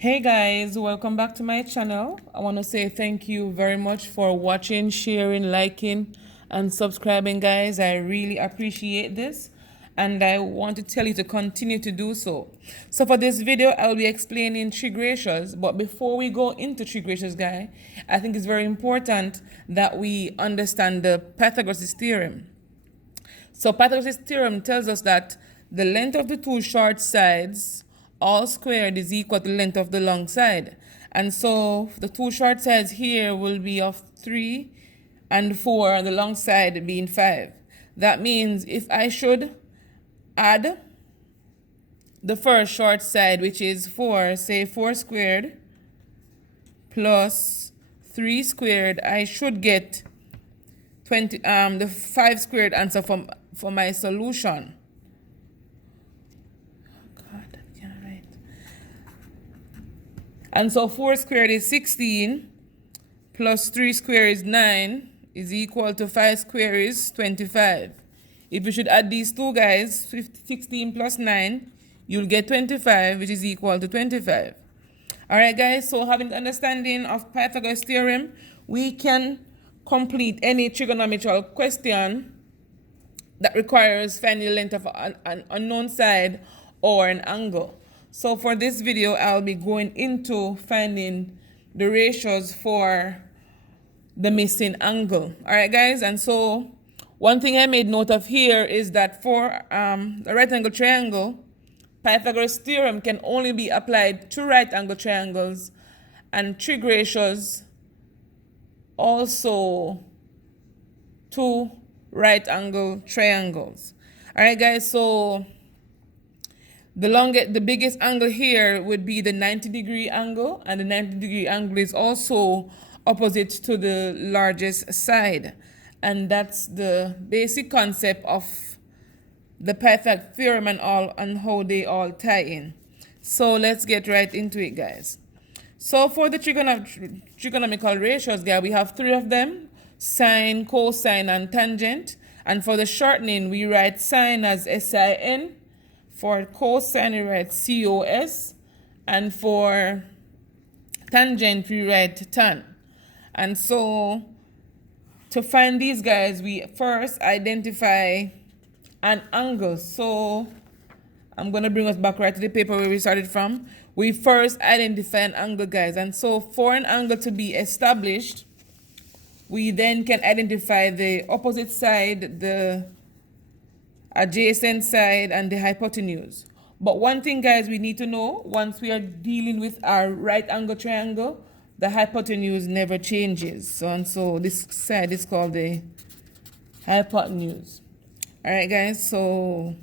Hey guys, welcome back to my channel. I want to say thank you very much for watching, sharing, liking, and subscribing, guys. I really appreciate this, and I want to tell you to continue to do so. So for this video, I'll be explaining trig ratios, but before we go into trig ratios, guys, I think it's very important that we understand the Pythagoras Theorem. So Pythagoras Theorem tells us that the length of the two short sides all squared is equal to the length of the long side. And so the two short sides here will be of 3 and 4, and the long side being 5. That means if I should add the first short side, which is 4, say 4 squared plus 3 squared, I should get 20 the 5 squared answer for my solution. And so 4 squared is 16 plus 3 squared is 9 is equal to 5 squared is 25. If you should add these two guys, 16 plus 9, you'll get 25, which is equal to 25. All right, guys, so having the understanding of Pythagoras theorem, we can complete any trigonometrical question that requires finding the length of an unknown side or an angle. So for this video, I'll be going into finding the ratios for the missing angle. All right, guys, and so one thing I made note of here is that for the right angle triangle, Pythagoras theorem can only be applied to right angle triangles, and trig ratios also to right angle triangles. All right, guys, so the biggest angle here would be the 90-degree angle, and the 90-degree angle is also opposite to the largest side. And that's the basic concept of the Pythagoras theorem and how they all tie in. So let's get right into it, guys. So for the trigonometrical ratios, guys, we have 3 of them: sine, cosine, and tangent. And for the shortening, we write sine as sin. For cosine, we write cos, and for tangent, we write tan. And so to find these guys, we first identify an angle. So I'm going to bring us back right to the paper where we started from. We first identify an angle, guys. And so for an angle to be established, we then can identify the opposite side, the adjacent side, and the hypotenuse. But one thing, guys, we need to know, once we are dealing with our right angle triangle, the hypotenuse never changes. So this side is called the hypotenuse. All right, guys, so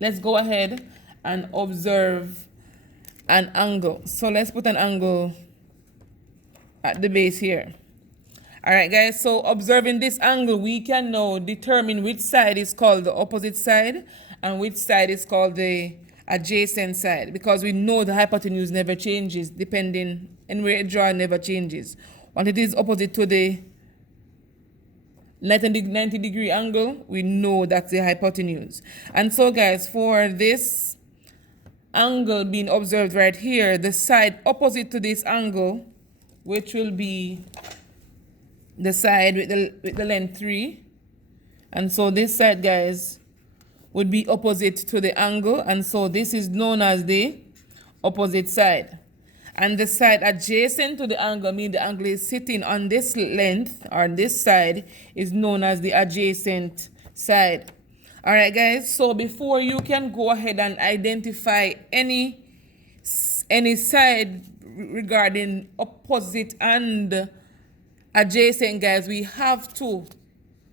let's go ahead and observe an angle. So let's put an angle at the base here. All right, guys, so observing this angle, we can now determine which side is called the opposite side and which side is called the adjacent side, because we know the hypotenuse never changes depending on where it draws, never changes. When it is opposite to the 90-degree angle, we know that's the hypotenuse. And so, guys, for this angle being observed right here, the side opposite to this angle, which will be the side with the length 3, and so this side, guys, would be opposite to the angle, and so this is known as the opposite side. And the side adjacent to the angle, meaning the angle is sitting on this length or this side, is known as the adjacent side. All right, guys, so before you can go ahead and identify any side regarding opposite and adjacent, guys, we have to,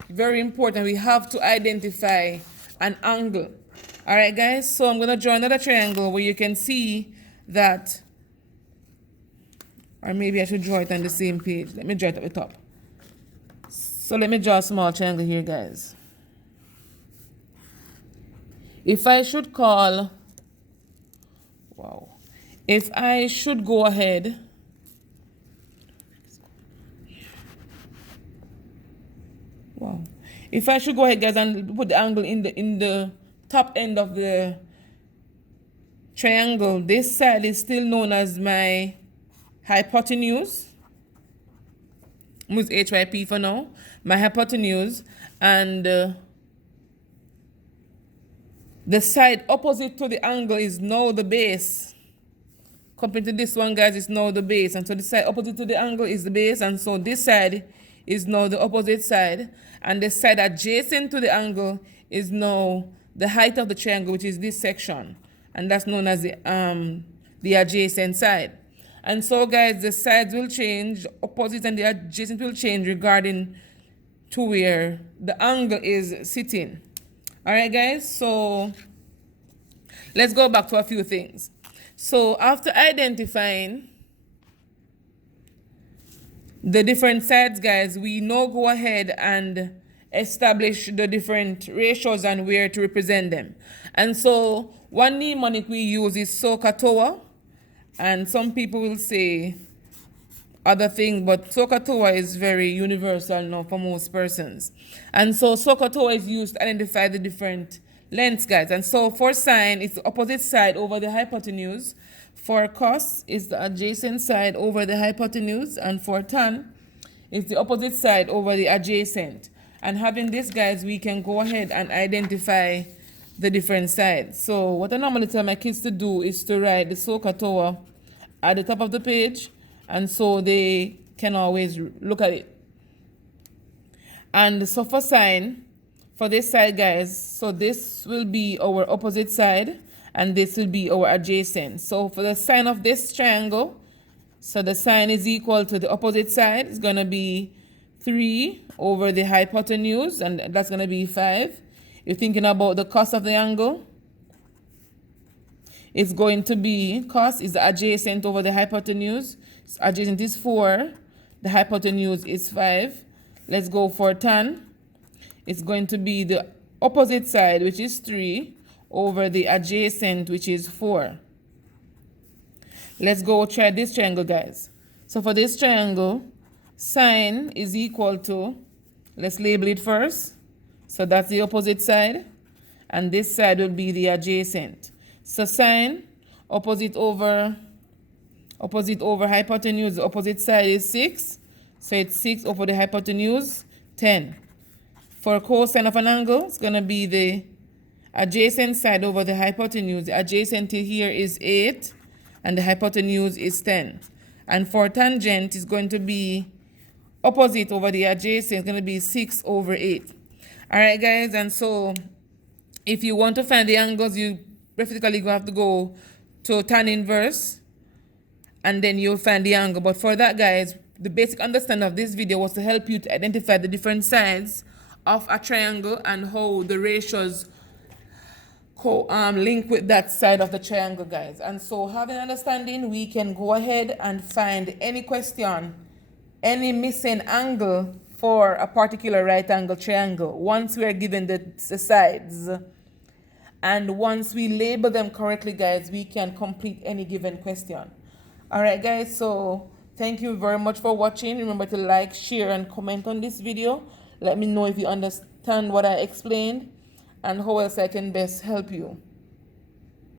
very important, we have to identify an angle. All right, guys, so I'm going to draw another triangle where you can see that, or maybe I should draw it on the same page. Let me draw it at the top. So let me draw a small triangle here, guys. If I should call, if I should go ahead if I should go ahead, guys, and put the angle in the top end of the triangle, this side is still known as my hypotenuse. I'm with HYP for now. My hypotenuse, and the side opposite to the angle is now the base. Compared to this one, guys, it's now the base. And so the side opposite to the angle is the base. And so this side is now the opposite side. And the side adjacent to the angle is now the height of the triangle, which is this section. And that's known as the adjacent side. And so, guys, the sides will change. The opposite and the adjacent will change regarding to where the angle is sitting. All right, guys, so let's go back to a few things. So after identifying the different sides, guys, we now go ahead and establish the different ratios and where to represent them. And so one mnemonic we use is SOHCAHTOA, and some people will say other things, but SOHCAHTOA is very universal now for most persons. And so SOHCAHTOA is used to identify the different lengths, guys. And so for sine, it's the opposite side over the hypotenuse. For cos, it's the adjacent side over the hypotenuse. And for tan, it's the opposite side over the adjacent. And having this, guys, we can go ahead and identify the different sides. So what I normally tell my kids to do is to write the SOHCAHTOA at the top of the page, and so they can always look at it. And so for sine, for this side, guys, so this will be our opposite side, and this will be our adjacent. So for the sine of this triangle, so the sine is equal to the opposite side. It's going to be 3 over the hypotenuse, and that's going to be 5. You're thinking about the cos of the angle. It's going to be, cos is adjacent over the hypotenuse. So adjacent is 4. The hypotenuse is 5. Let's go for tan. It's going to be the opposite side, which is 3, over the adjacent, which is 4. Let's go try this triangle, guys. So for this triangle, sine is equal to, let's label it first. So that's the opposite side. And this side will be the adjacent. So sine, opposite over hypotenuse, the opposite side is 6. So it's 6 over the hypotenuse, 10. For cosine of an angle, it's going to be the adjacent side over the hypotenuse. The adjacent here is 8, and the hypotenuse is 10. And for tangent, it's going to be opposite over the adjacent. It's going to be 6 over 8. All right, guys, and so if you want to find the angles, you basically have to go to tan inverse, and then you'll find the angle. But for that, guys, the basic understanding of this video was to help you to identify the different sides of a triangle and how the ratios link with that side of the triangle, guys. And so having an understanding, we can go ahead and find any question, any missing angle for a particular right angle triangle once we are given the sides. And once we label them correctly, guys, we can complete any given question. All right, guys, so thank you very much for watching. Remember to like, share, and comment on this video. Let me know if you understand what I explained and how else I can best help you.